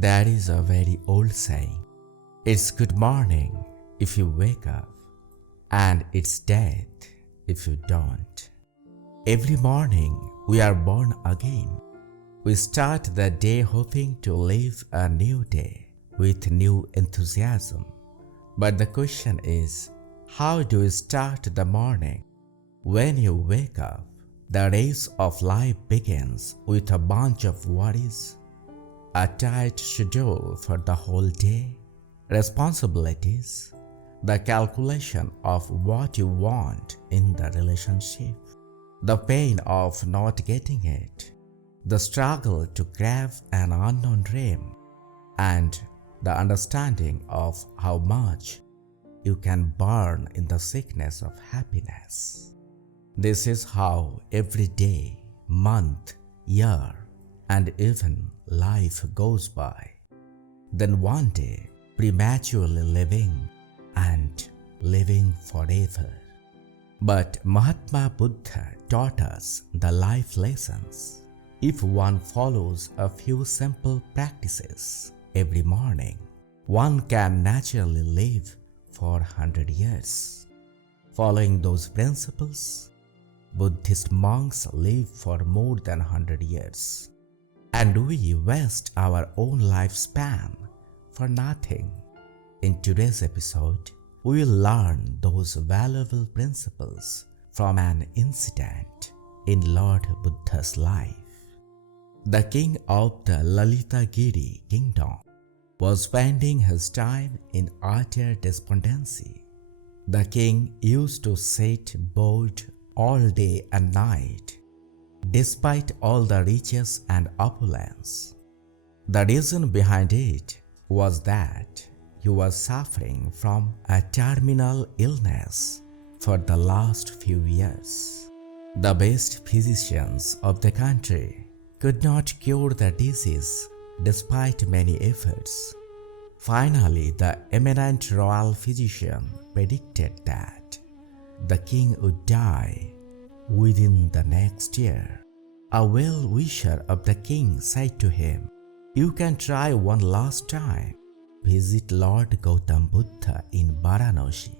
That is a very old saying. It's good morning if you wake up, and it's death if you don't. Every morning we are born again. We start the day hoping to live a new day with new enthusiasm. But the question is, how do you start the morning? When you wake up, the race of life begins with a bunch of worries, a tight schedule for the whole day, responsibilities, the calculation of what you want in the relationship, the pain of not getting it, the struggle to grab an unknown dream, and the understanding of how much you can burn in the sickness of happiness. This is how every day, month, year, and even life goes by. Then one day, prematurely living and living forever. But Mahatma Buddha taught us the life lessons. If one follows a few simple practices every morning, one can naturally live for 100 years. Following those principles, Buddhist monks live for more than 100 years. And we waste our own lifespan for nothing. In today's episode, we will learn those valuable principles from an incident in Lord Buddha's life. The king of the Lalitagiri kingdom was spending his time in utter despondency. The king used to sit bored all day and night, despite all the riches and opulence. The reason behind it was that he was suffering from a terminal illness for the last few years. The best physicians of the country could not cure the disease despite many efforts. Finally, the eminent royal physician predicted that the king would die within the next year. A well-wisher of the king said to him, "You can try one last time. Visit Lord Gautama Buddha in Varanasi.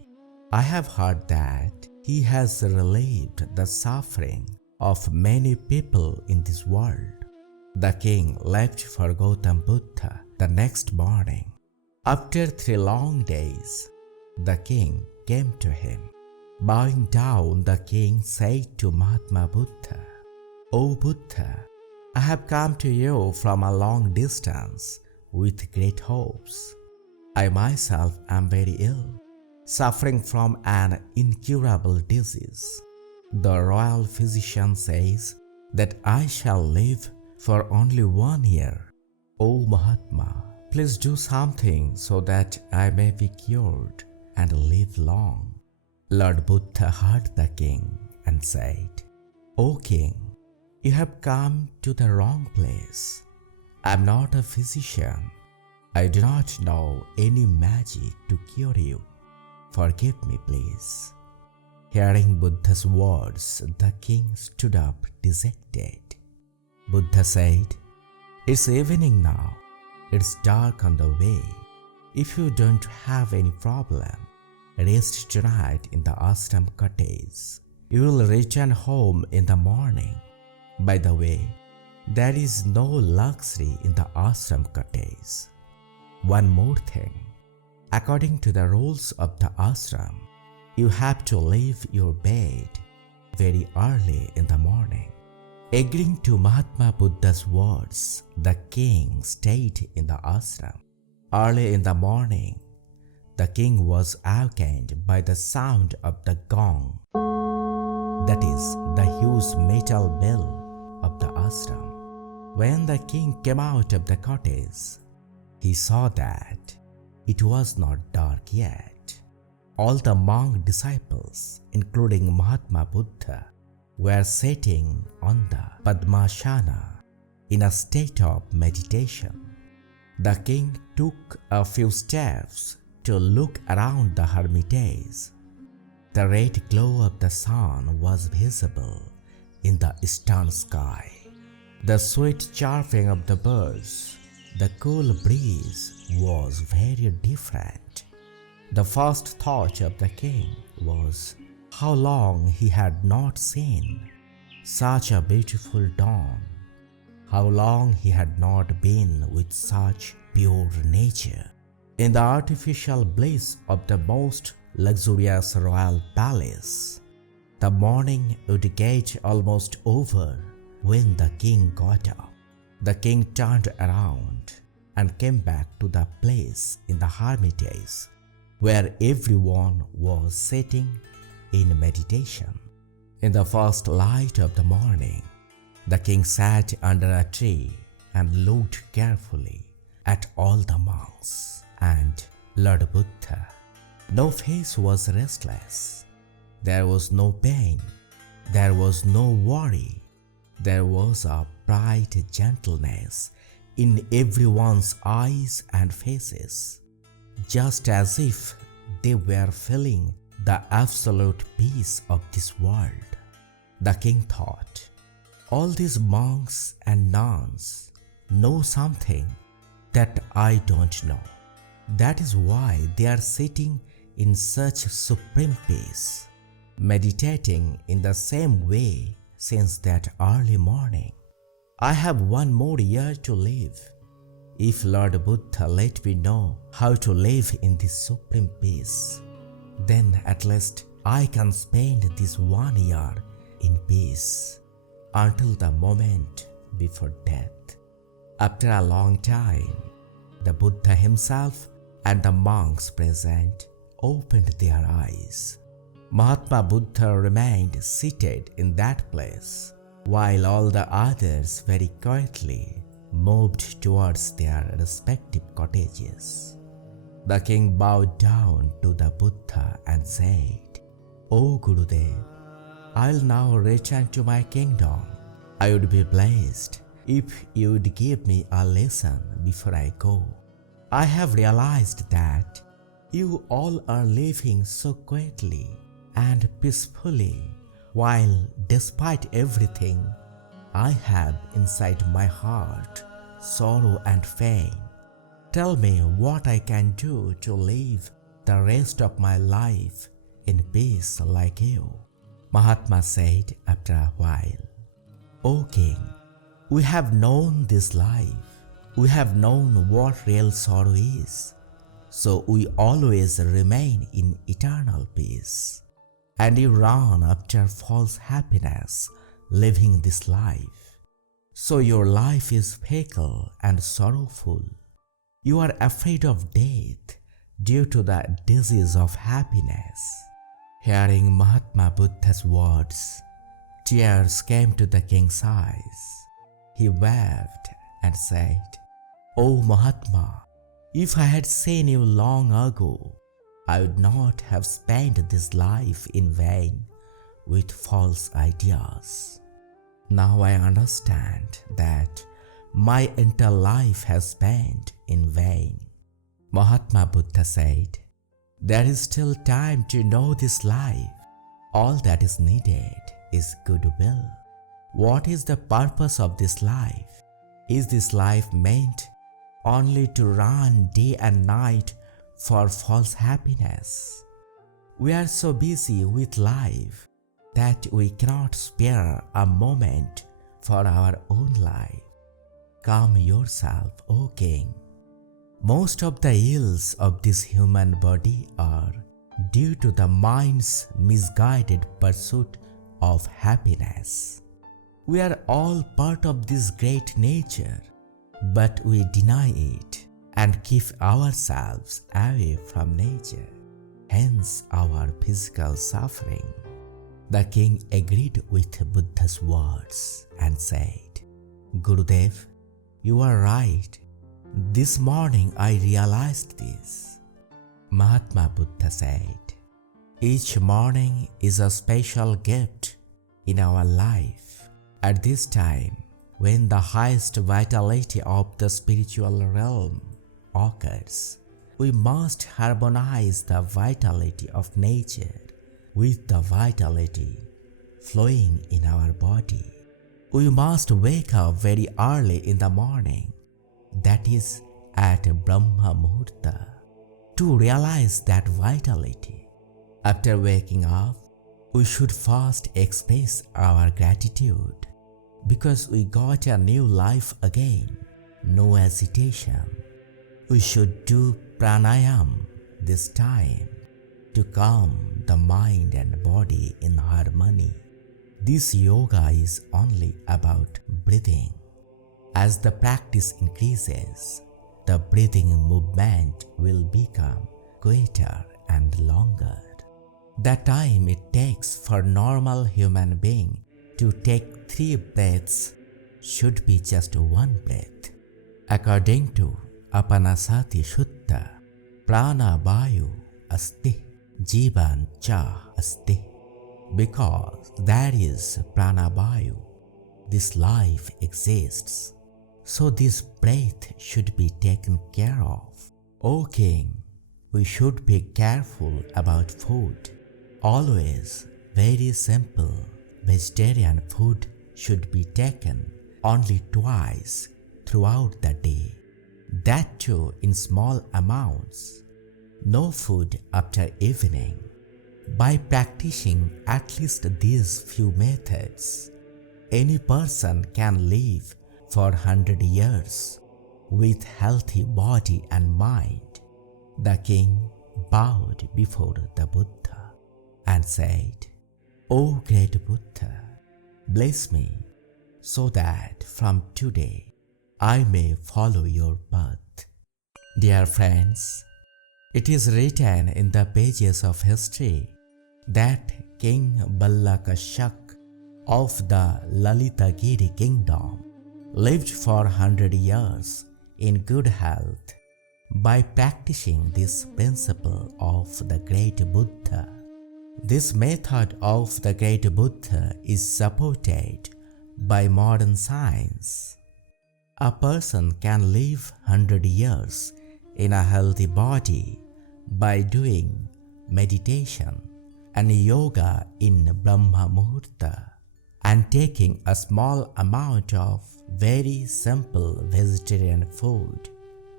I have heard that he has relieved the suffering of many people in this world." The king left for Gautama Buddha the next morning. After 3 long days, the king came to him. Bowing down, the king said to Mahatma Buddha, "O Buddha, I have come to you from a long distance with great hopes. I myself am very ill, suffering from an incurable disease. The royal physician says that I shall live for only 1 year. O Mahatma, please do something so that I may be cured and live long." Lord Buddha heard the king and said, "O king, you have come to the wrong place. I am not a physician. I do not know any magic to cure you. Forgive me, please." Hearing Buddha's words, the king stood up dejected. Buddha said, "It's evening now. It's dark on the way. If you don't have any problem, rest tonight in the ashram cottage. You will return home in the morning. By the way, there is no luxury in the ashram cottage. One more thing. According to the rules of the ashram, you have to leave your bed very early in the morning." Agreeing to Mahatma Buddha's words, the king stayed in the ashram. Early in the morning, the king was awakened by the sound of the gong, that is, the huge metal bell of the ashram. When the king came out of the cottage, he saw that it was not dark yet. All the monk disciples, including Mahatma Buddha, were sitting on the Padmasana in a state of meditation. The king took a few steps to look around the hermitage. The red glow of the sun was visible in the eastern sky. The sweet chirping of the birds the cool breeze was very different. The first thought of the king was how long he had not seen such a beautiful dawn, how long he had not been with such pure nature, in the artificial bliss of the most luxurious royal palace. The morning would get almost over when the king got up. The king turned around and came back to the place in the hermitage where everyone was sitting in meditation. In the first light of the morning, the king sat under a tree and looked carefully at all the monks and Lord Buddha. No face was restless. There was no pain. There was no worry. There was a bright gentleness in everyone's eyes and faces, just as if they were feeling the absolute peace of this world. The king thought, all these monks and nuns know something that I don't know. That is why they are sitting in such supreme peace, meditating in the same way since that early morning. I have one more year to live. If Lord Buddha let me know how to live in this supreme peace, then at least I can spend this 1 year in peace until the moment before death. After a long time, the Buddha himself and the monks present opened their eyes. Mahatma Buddha remained seated in that place, while all the others very quietly moved towards their respective cottages. The king bowed down to the Buddha and said, "O Gurudev, I'll now return to my kingdom. I would be blessed if you would give me a lesson before I go. I have realized that you all are living so quietly and peacefully, while despite everything, I have inside my heart sorrow and pain. Tell me what I can do to live the rest of my life in peace like you." Mahatma said after a while, "O king, we have known this life. We have known what real sorrow is. So we always remain in eternal peace. And you run after false happiness, living this life. So your life is fickle and sorrowful. You are afraid of death due to the disease of happiness." Hearing Mahatma Buddha's words, tears came to the king's eyes. He wept and said, "O Mahatma, if I had seen you long ago, I would not have spent this life in vain with false ideas. Now I understand that my entire life has spent in vain." Mahatma Buddha said, "There is still time to know this life. All that is needed is goodwill. What is the purpose of this life? Is this life meant only to run day and night for false happiness? We are so busy with life that we cannot spare a moment for our own life. Calm yourself, O king. Most of the ills of this human body are due to the mind's misguided pursuit of happiness. We are all part of this great nature, but we deny it and keep ourselves away from nature, hence our physical suffering." The king agreed with Buddha's words and said, "Gurudev, you are right. This morning I realized this." Mahatma Buddha said, "Each morning is a special gift in our life. At this time, when the highest vitality of the spiritual realm occurs, we must harmonize the vitality of nature with the vitality flowing in our body. We must wake up very early in the morning that is at Brahma Muhurta, to realize that vitality. After waking up, we should first express our gratitude because we got a new life again, no hesitation. We should do pranayam this time to calm the mind and body in harmony. This yoga is only about breathing. As the practice increases, the breathing movement will become greater and longer. The time it takes for normal human being to take 3 breaths should be just 1 breath. According to Apanasati Sutta, Prana Vayu Asti Jivan Cha Asti. Because there is Prana Vayu, this life exists. So this breath should be taken care of. O King, we should be careful about food. Always very simple vegetarian food should be taken only twice throughout the day. That too in small amounts. No food after evening. By practicing at least these few methods, any person can live for 100 years with healthy body and mind. The king bowed before the Buddha and said, "O great Buddha, bless me so that from today I may follow your path." Dear friends, it is written in the pages of history that King Ballakashak of the Lalitagiri kingdom lived for 100 years in good health by practicing this principle of the great Buddha. This method of the great Buddha is supported by modern science. A person can live 100 years in a healthy body by doing meditation and yoga in Brahma Muhurta and taking a small amount of very simple vegetarian food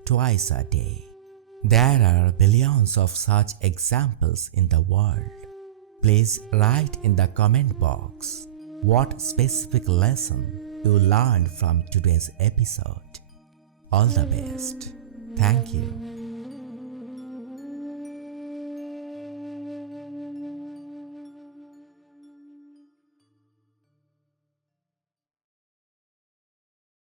twice a day. There are billions of such examples in the world. Please write in the comment box what specific lesson you learned from today's episode. All the best. Thank you.